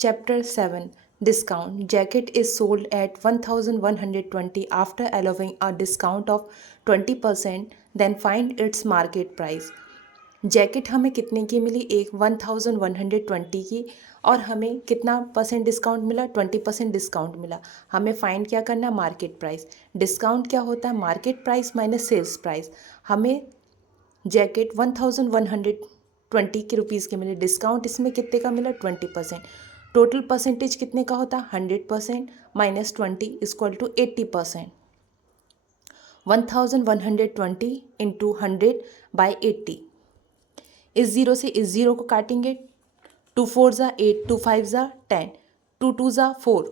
Chapter 7. Discount. Jacket is sold at 1120 after allowing a discount of 20%, then find its market price. Jacket हमें कितने की मिली? एक 1120 की, और हमें कितना परसेंट डिस्काउंट मिला? 20% डिस्काउंट मिला। हमें फाइंड क्या करना? Market price. डिस्काउंट क्या होता है? Market price minus sales price. हमें जैकेट 1120 की रुपीज़ की मिली, डिस्काउंट इसमें कितने का मिला? 20%। टोटल परसेंटेज कितने का होता है? 100% माइनस 20 इक्वल टू 80%। 1120 इंटू 100/80। इस ज़ीरो से इस ज़ीरो को काटेंगे। 2 4 ज़ा 8, 2 5 ज़ा 10, 2 2 ज़ा 4,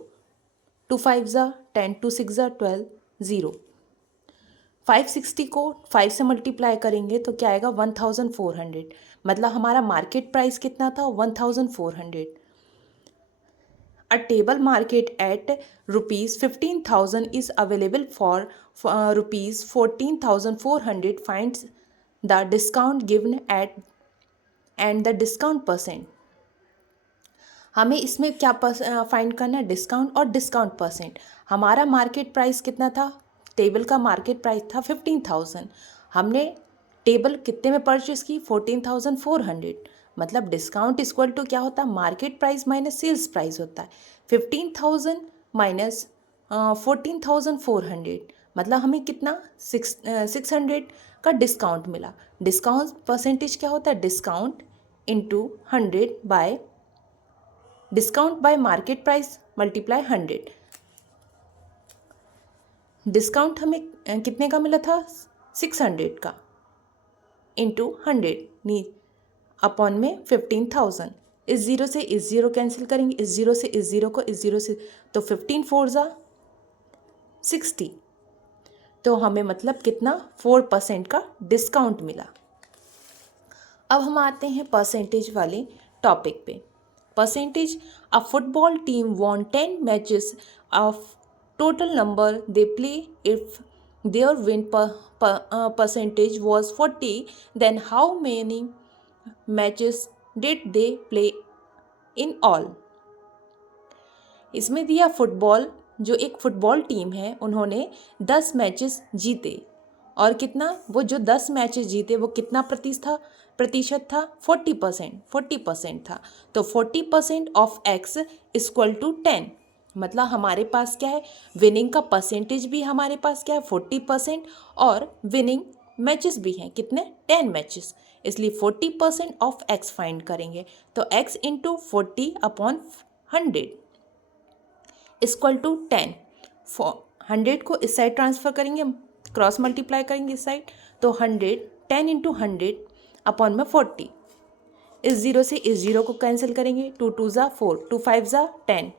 2 5 ज़ा 10, 2 6 ज़ा 12, 0। 560 को 5 से मल्टीप्लाई करेंगे तो क्या आएगा? 1400। मतलब हमारा मार्केट प्राइस कितना था? 1400। A table market at rupees 15,000 is available for rupees 14,400. Finds the discount given at and the discount percent. हमें इसमें क्या फाइंड करना है? डिस्काउंट और डिस्काउंट परसेंट। हमारा मार्केट प्राइस कितना था? टेबल का मार्केट प्राइस था 15,000। हमने टेबल कितने में परचेस की? 14,400। मतलब डिस्काउंट इक्वल टू क्या होता है? Market price minus sales price होता है। 15,000 माइनस 14,400, मतलब हमें कितना? 600 का डिस्काउंट मिला। डिस्काउंट परसेंटेज क्या होता है? Discount into 100 discount bye market price multiply 100। Discount हमें कितने का मिला था? 600 का, इंटू 100 नी अपॉन में 15,000। इस ज़ीरो से इस ज़ीरो कैंसिल करेंगे, इस ज़ीरो से इस ज़ीरो को, इस ज़ीरो से, तो 15 4 ज़ा 60। तो हमें मतलब कितना? 4% का डिस्काउंट मिला। अब हम आते हैं परसेंटेज वाले टॉपिक पे। Percentage: a football team won 10 matches of total number they play. If their win percentage was 40, then how many matches did they play in all. इसमें दिया फुटबॉल, जो एक फुटबॉल टीम है, उन्होंने 10 मैचेस जीते, और कितना? वो जो 10 मैचेस जीते वो कितना प्रतिशत था? 40% था। तो 40% ऑफ एक्स इक्वल टू 10। मतलब हमारे पास क्या है? विनिंग का परसेंटेज भी हमारे पास क्या है? 40%, और विनिंग मैचेस भी हैं कितने? 10 मैचेस। इसलिए 40% ऑफ एक्स फाइंड करेंगे। तो एक्स इंटू 40/100 इक्वल टू 10। 100 को इस साइड ट्रांसफ़र करेंगे, क्रॉस मल्टीप्लाई करेंगे इस साइड, तो 100 10 इंटू 100/40। इस ज़ीरो से इस ज़ीरो को कैंसिल करेंगे। 2 2 ज़ा 4, 2 5 ज़ा 10,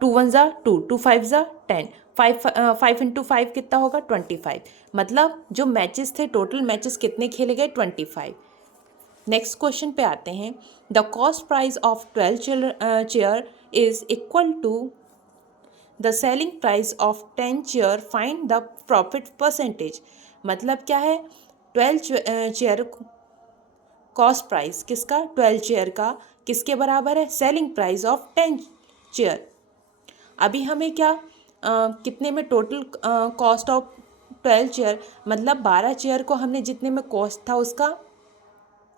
2 1 ज़ा 2, 2 5 ज़ा 10, 5 इंटू 5 कितना होगा? 25। मतलब जो मैचेस थे, टोटल मैचेस कितने खेले गए? 25। नेक्स्ट क्वेश्चन पे आते हैं। The cost price of 12 chair is equal to the selling price of 10 chair. Find the profit percentage. मतलब क्या है? 12 चेयर कॉस्ट प्राइस किसका? 12 चेयर का किसके बराबर है? Selling price of 10 chair. अभी हमें क्या कितने में टोटल कॉस्ट ऑफ 12 चेयर, मतलब 12 चेयर को हमने जितने में कॉस्ट था उसका,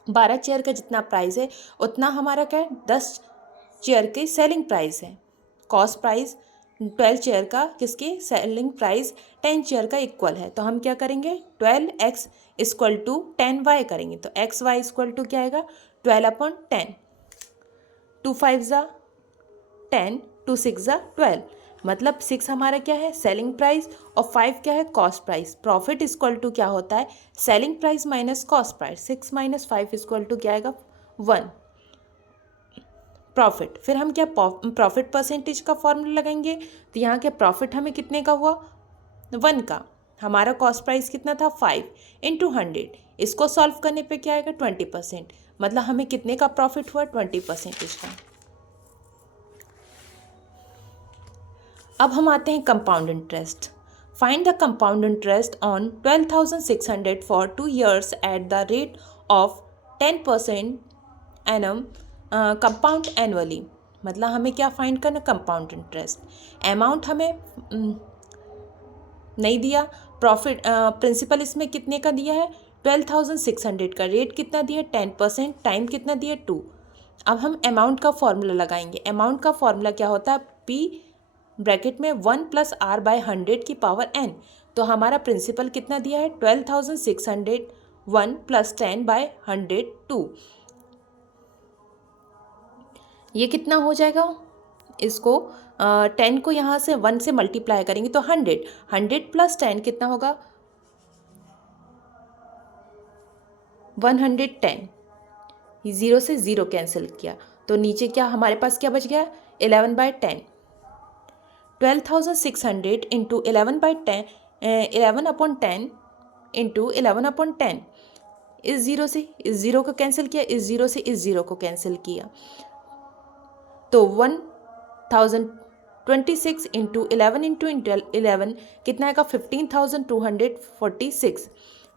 12 चेयर का जितना प्राइस है उतना हमारा क्या है? 10 चेयर की सेलिंग प्राइस है। कॉस्ट प्राइस 12 चेयर का किसकी? सेलिंग प्राइस 10 चेयर का इक्वल है। तो हम क्या करेंगे? 12x इक्वल टू 10y करेंगे। तो xy इक्वल टू क्या आएगा? 12/10। 2 5 ज़ा 10, 2 6 ज़ा 12। मतलब 6 हमारा क्या है? सेलिंग प्राइस, और 5 क्या है? Cost price. Profit equal to क्या होता है? Selling price minus cost price. 6 minus 5 equal to क्या आएगा? 1। प्रॉफिट। फिर हम क्या प्रॉफिट परसेंटेज का फॉर्मूला लगाएंगे। तो यहाँ के प्रॉफिट हमें कितने का हुआ? 1 का। हमारा कॉस्ट प्राइस कितना था? 5 इंटू 100। इसको सॉल्व करने पे क्या आएगा? 20%। मतलब हमें कितने का प्रॉफिट हुआ? 20% का। अब हम आते हैं compound interest. Find the compound interest on 12,600 for 2 years at the rate of 10% annum compound annually. मतलब हमें क्या फाइंड करना, कंपाउंड इंटरेस्ट। अमाउंट हमें नहीं दिया, प्रॉफिट प्रिंसिपल इसमें कितने का दिया है 12,600 का, रेट कितना दिया 10%, टाइम कितना दिया 2। अब हम अमाउंट का फॉर्मूला लगाएंगे। अमाउंट का फॉर्मूला क्या होता है, P ब्रैकेट में 1 + R/100 की पावर n। तो हमारा प्रिंसिपल कितना दिया है 12,600, 1 + 10/100 2। ये कितना हो जाएगा, इसको 10 को यहाँ से 1 से मल्टीप्लाई करेंगे तो 100, 100 + 10 कितना होगा 110। ये 0 से 0 कैंसिल किया तो नीचे क्या हमारे पास क्या बच गया 11/10। 12,600 इंटू 11/10, 11/10 इंटू 11/10। इस 0 से इस 0 को कैंसिल किया, इस 0 से इस 0 को कैंसिल किया तो 1026 इंटू 11 इंटू 11 कितना आएगा 15,246।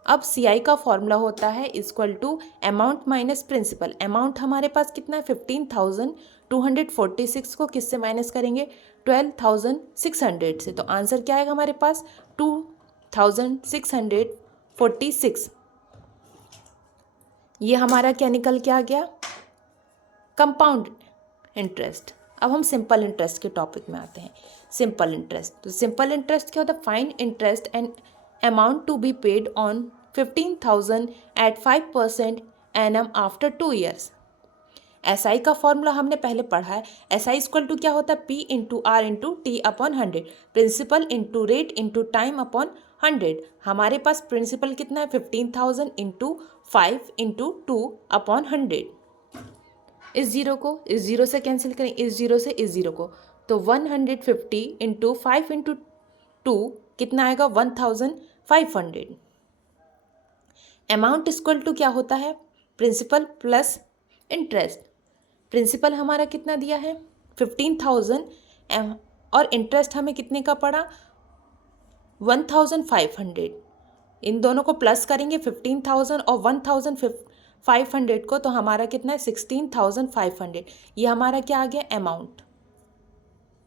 अब CI का फॉर्मूला होता है equal to amount minus principal. Amount हमारे पास कितना है 15,246 को किससे माइनस करेंगे 12,600 से। तो आंसर क्या आएगा हमारे पास 2,646। ये हमारा क्या निकल के आ गया, कंपाउंड इंटरेस्ट। अब हम सिंपल इंटरेस्ट के टॉपिक में आते हैं। सिंपल इंटरेस्ट, तो सिंपल इंटरेस्ट क्या होता है, find interest and amount to be paid on 15,000 at 5% annum after 2 years। SI का फॉर्मूला हमने पहले पढ़ा है। SI इक्वल टू क्या होता है P into R into T/100, principal into rate into time upon 100। हमारे पास प्रिंसिपल कितना है 15,000 इंटू 5 इंटू 2/100। इस 0 को इस 0 से कैंसिल करें, इस 0 से इस 0 को, तो 150 इंटू 5 इंटू 2 कितना आएगा 1,500। अमाउंट इक्वल टू क्या होता है प्रिंसिपल प्लस इंटरेस्ट। प्रिंसिपल हमारा कितना दिया है 15,000 और इंटरेस्ट हमें कितने का पड़ा 1,500। इन दोनों को प्लस करेंगे 15,000 और 1,500 को, तो हमारा कितना है 16,500। ये हमारा क्या आ गया अमाउंट।